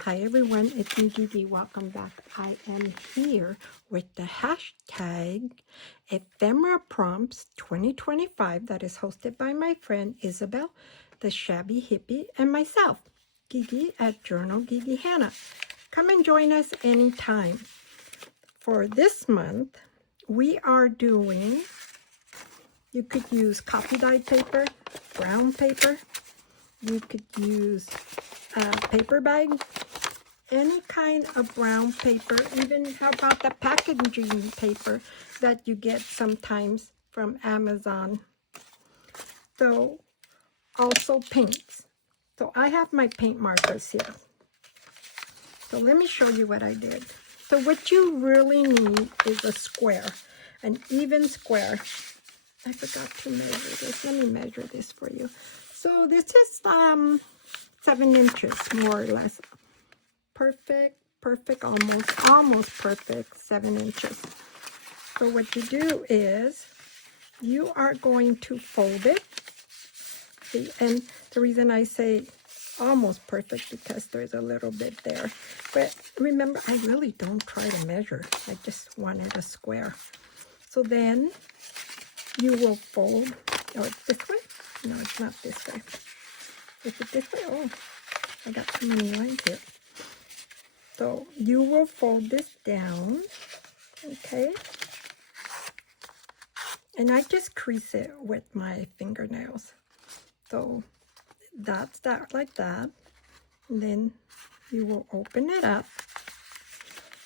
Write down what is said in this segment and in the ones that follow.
Hi everyone, it's me Gigi. Welcome back. I am here with the hashtag Ephemera Prompts 2025 that is hosted by my friend Isabel, the Shabby Hippie, and myself, Gigi at Journal Gigi Hannah. Come and join us anytime. For this month, we are doing, you could use copy dyed paper, brown paper, you could use paper bag, any kind of brown paper, even how about the packaging paper that you get sometimes from Amazon. So also paints. So I have my paint markers here. So let me show you what I did. So what you really need is a square, an even square. I forgot to measure this. Let me measure this for you. So this is 7 inches more or less. Perfect, almost perfect, 7 inches. So what you do is you are going to fold it. See, and the reason I say almost perfect because there's a little bit there. But remember, I really don't try to measure. I just wanted a square. So then you will fold. Oh, it's this way? No, it's not this way. Is it this way? Oh, I got too many lines here. So you will fold this down, okay? And I just crease it with my fingernails. So that's that, like that. And then you will open it up.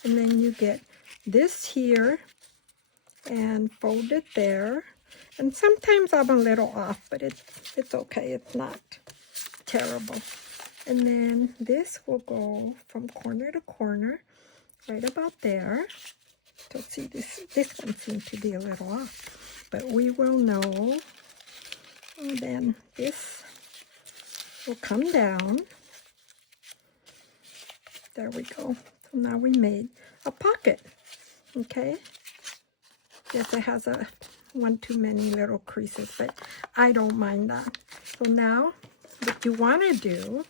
And then you get this here and fold it there. And sometimes I'm a little off, but it's okay. It's not terrible. And then this will go from corner to corner, right about there. So see, this one seems to be a little off, but we will know. And then this will come down. There we go. So now we made a pocket, okay? Yes, it has one too many little creases, but I don't mind that. So now what you want to do,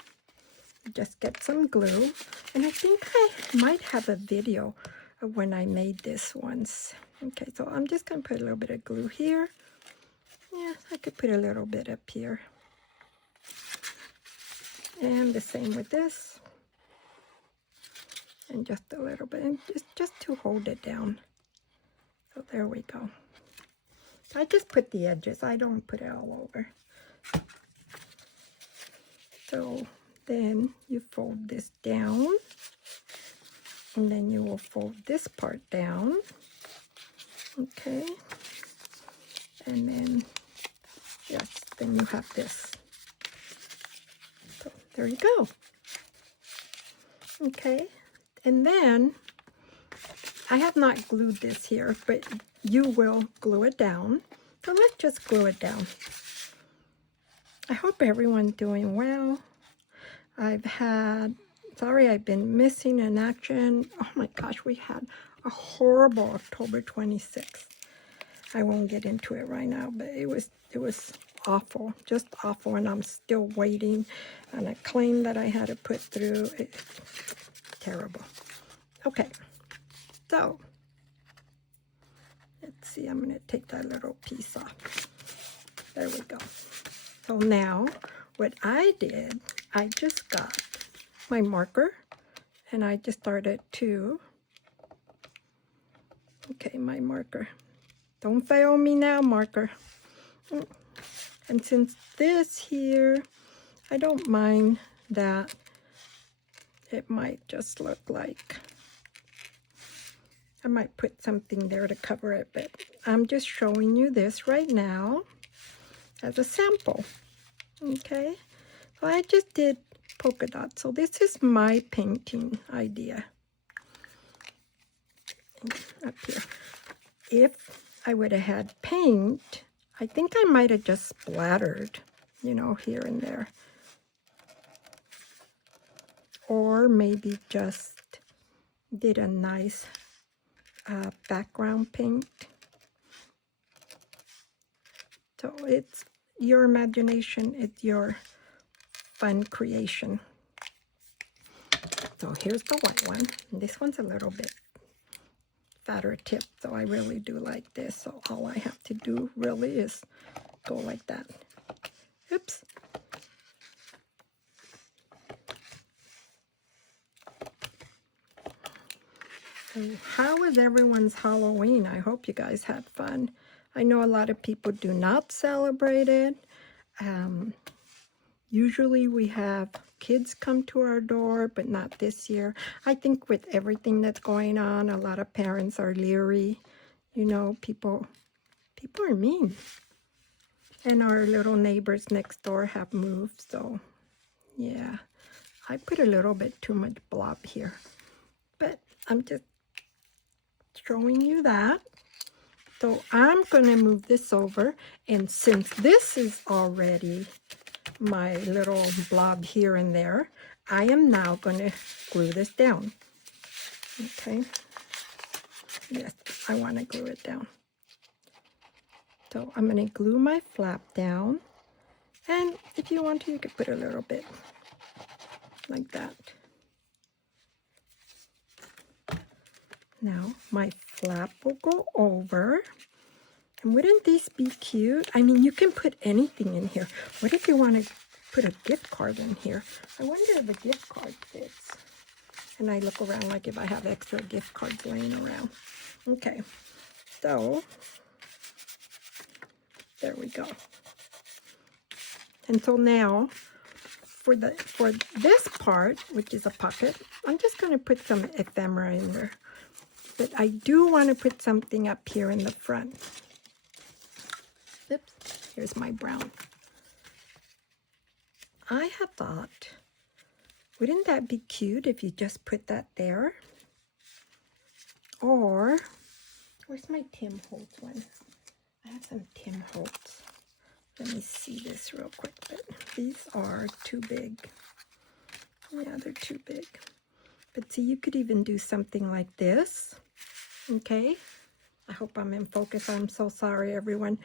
just get some glue. And I think I might have a video of when I made this once. Okay, so I'm just going to put a little bit of glue here. Yeah, I could put a little bit up here. And the same with this. And just a little bit, and just to hold it down. So there we go. So I just put the edges. I don't put it all over. So then you fold this down. And then you will fold this part down. Okay. And then, yes, then you have this. So there you go. Okay. And then, I have not glued this here, but you will glue it down. So let's just glue it down. I hope everyone's doing well. Sorry I've been missing in action. Oh my gosh, we had a horrible October 26th. I won't get into it right now, but it was awful, just awful, and I'm still waiting on a claim that I had to put through. It's terrible. Okay, so let's see, I'm going to take that little piece off. There we go. So now what I did, I just got my marker and I just started to, okay, my marker. Don't fail me now, marker. And since this here, I don't mind that it might just look like, I might put something there to cover it, but I'm just showing you this right now as a sample, okay? So I just did polka dots. So this is my painting idea. Up here. If I would have had paint, I think I might have just splattered, you know, here and there. Or maybe just did a nice background paint. So it's your imagination, it's your fun creation. So here's the white one. And this one's a little bit fatter tip, so I really do like this. So all I have to do really is go like that. Oops. So how was everyone's Halloween? I hope you guys had fun. I know a lot of people do not celebrate it. Usually we have kids come to our door, but not this year. I think with everything that's going on, a lot of parents are leery. You know, people are mean. And our little neighbors next door have moved, so yeah. I put a little bit too much blob here. But I'm just showing you that. So I'm going to move this over, and since this is already my little blob here and there, I am now going to glue this down. Okay. Yes, I want to glue it down. So I'm going to glue my flap down, and if you want to, you could put a little bit like that. Now my flap will go over. And wouldn't these be cute? I mean, you can put anything in here. What if you want to put a gift card in here? I wonder if a gift card fits. And I look around like if I have extra gift cards laying around. Okay, so there we go. And so now for this part, which is a pocket, I'm just going to put some ephemera in there. But I do want to put something up here in the front. Oops, here's my brown. I had thought, wouldn't that be cute if you just put that there? Or, where's my Tim Holtz one? I have some Tim Holtz. Let me see this real quick. But these are too big. Yeah, they're too big. But see, you could even do something like this. Okay. I hope I'm in focus. I'm so sorry, everyone.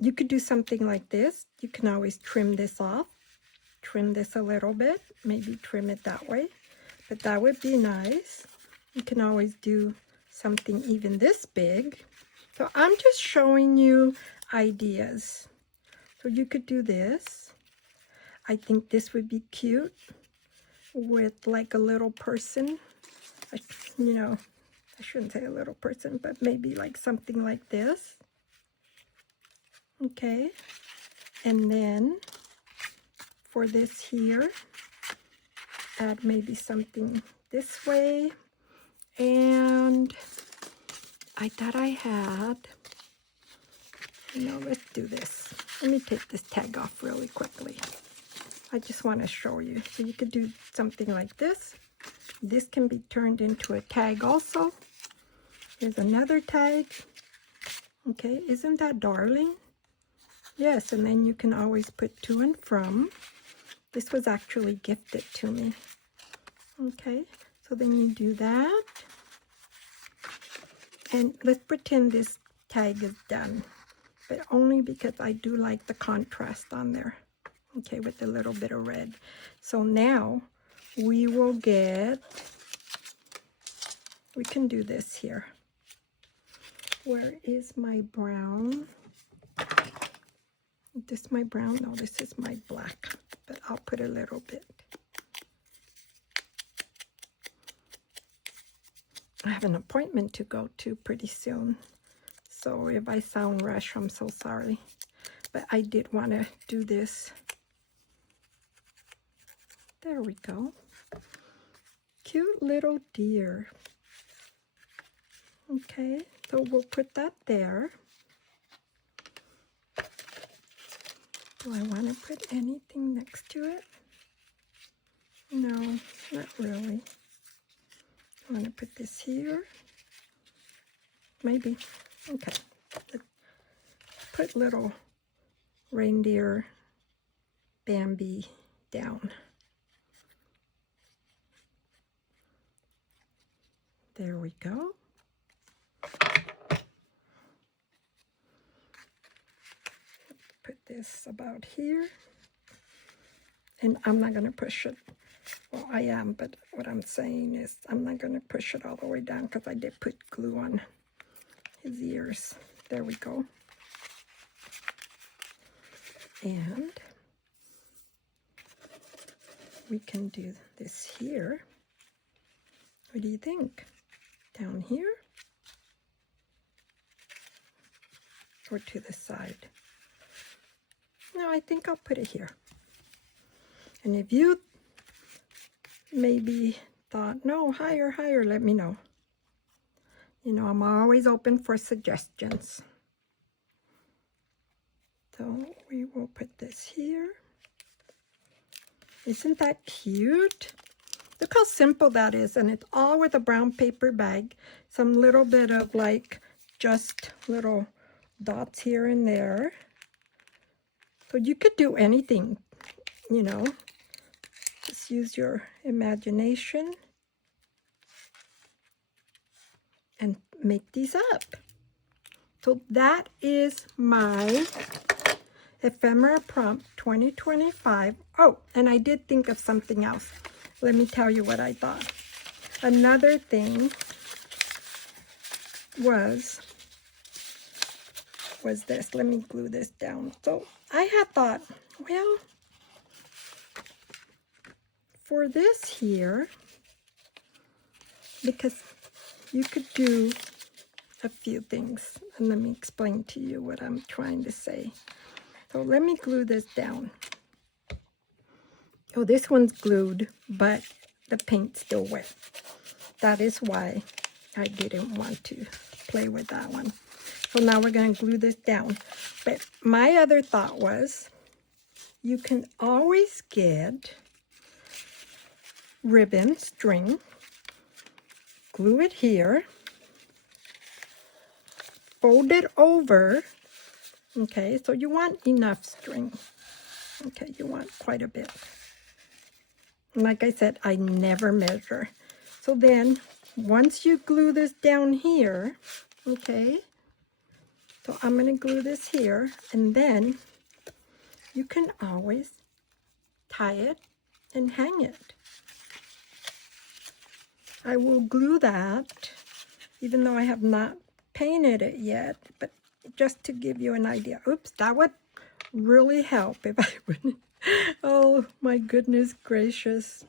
You could do something like this. You can always trim this off. Trim this a little bit. Maybe trim it that way. But that would be nice. You can always do something even this big. So I'm just showing you ideas. So you could do this. I think this would be cute with like a little person. You know, I shouldn't say a little person, but maybe like something like this. Okay. And then for this here, add maybe something this way. And I thought I had, let's do this. Let me take this tag off really quickly. I just want to show you. So you could do something like this. This can be turned into a tag also. Here's another tag. Okay, isn't that darling? Yes, and then you can always put to and from. This was actually gifted to me. Okay, so then you do that. And let's pretend this tag is done, but only because I do like the contrast on there. Okay, with a little bit of red. So now we will we can do this here. Where is my brown? Is this my brown? No, this is my black, but I'll put a little bit. I have an appointment to go to pretty soon, so if I sound rushed, I'm so sorry. But I did want to do this. There we go. Cute little deer. Okay, so we'll put that there. Do I want to put anything next to it? No, not really. I want to put this here. Maybe. Okay. Let's put little reindeer Bambi down. There we go. Put this about here. And I'm not going to push it Well, I am, but what I'm saying is I'm not going to push it all the way down because I did put glue on his ears. There we go. And we can do this here. What do you think? Down here? Or to the side? No, I think I'll put it here. And if you maybe thought, no, higher, higher, let me know. You know, I'm always open for suggestions. So we will put this here. Isn't that cute? Look how simple that is. And it's all with a brown paper bag. Some little bit of like just little dots here and there. So you could do anything, you know. Just use your imagination and make these up. So that is my ephemera prompt 2025. Oh, and I did think of something else. Let me tell you what I thought. Another thing was this. Let me glue this down. So I had thought, well, for this here, because you could do a few things, and let me explain to you what I'm trying to say. So let me glue this down. Oh, this one's glued, but the paint's still wet. That is why I didn't want to play with that one. So now we're going to glue this down. But my other thought was, you can always get ribbon, string, glue it here, fold it over. Okay, so you want enough string. Okay, you want quite a bit. And like I said, I never measure. So then, once you glue this down here, okay, so I'm going to glue this here, and then you can always tie it and hang it. I will glue that, even though I have not painted it yet, but just to give you an idea. Oops, that would really help if I wouldn't. Oh, my goodness gracious.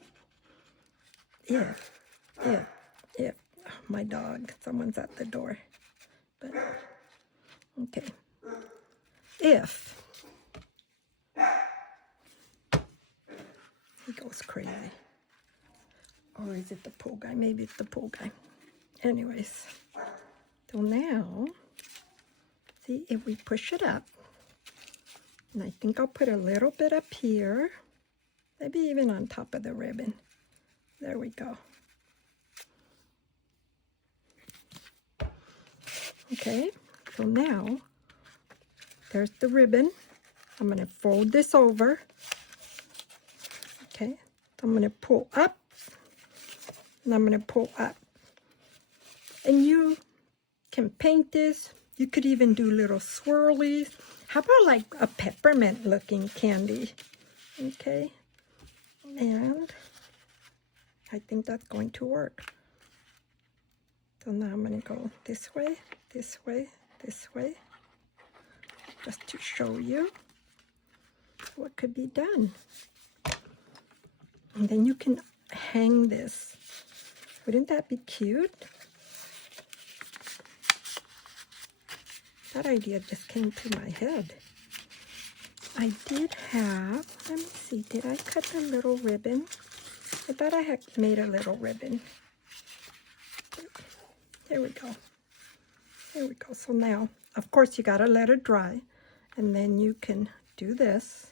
If, oh, my dog, someone's at the door. But, okay. If he goes crazy. Or is it the pool guy? Maybe it's the pool guy. Anyways, so now, see, if we push it up, and I think I'll put a little bit up here, maybe even on top of the ribbon. There we go. Okay, so now, there's the ribbon. I'm going to fold this over. Okay, so I'm going to pull up, and I'm going to pull up. And you can paint this. You could even do little swirlies. How about like a peppermint looking candy? Okay, and I think that's going to work. So now I'm going to go this way, this way, this way, just to show you what could be done. And then you can hang this. Wouldn't that be cute? That idea just came to my head. I did have, let me see, did I cut a little ribbon? I thought I had made a little ribbon. There we go. There we go. So now, of course, you gotta let it dry, and then you can do this.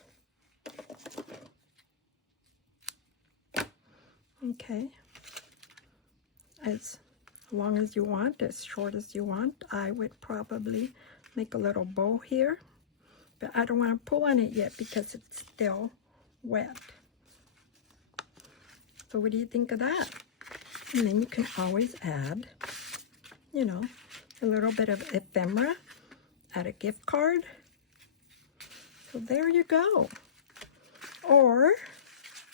Okay. As long as you want, as short as you want. I would probably make a little bow here, but I don't want to pull on it yet because it's still wet. So what do you think of that? And then you can always add, you know, a little bit of ephemera, add a gift card. So there you go. Or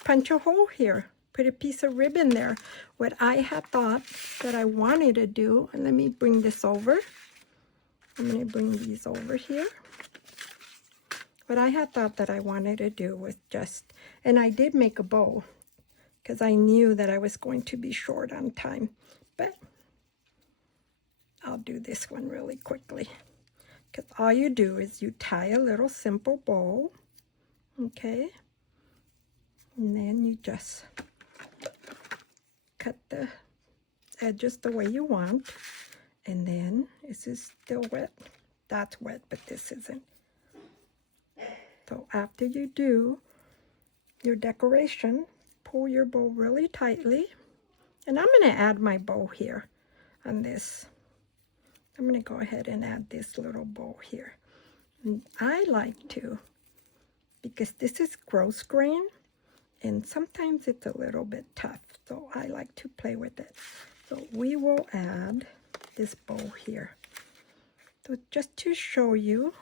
punch a hole here. put a piece of ribbon there. What I had thought that I wanted to do, and let me bring this over. I'm going to bring these over here. What I had thought that I wanted to do was just, and I did make a bow because I knew that I was going to be short on time, but I'll do this one really quickly. Because all you do is you tie a little simple bow, okay? And then you just cut the edges the way you want. And then, this is still wet. That's wet, but this isn't. So after you do your decoration, pull your bow really tightly. And I'm going to add my bow here on this. I'm going to go ahead and add this little bow here. And I like to, because this is gross grain, and sometimes it's a little bit tough, so I like to play with it. So we will add this bow here. So just to show you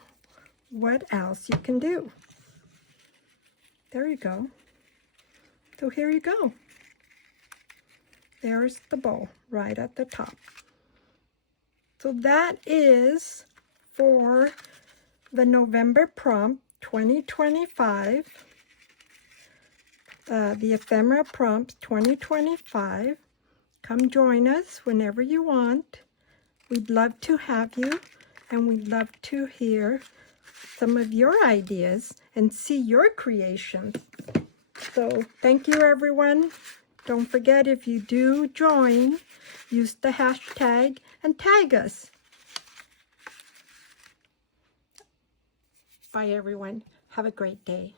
what else you can do. There you go. So here you go. There's the bow right at the top. So that is for the November prompt 2025, the ephemera prompts 2025. Come join us whenever you want. We'd love to have you, and we'd love to hear some of your ideas and see your creations. So thank you, everyone. Don't forget, if you do join, use the hashtag and tag us. Bye, everyone. Have a great day.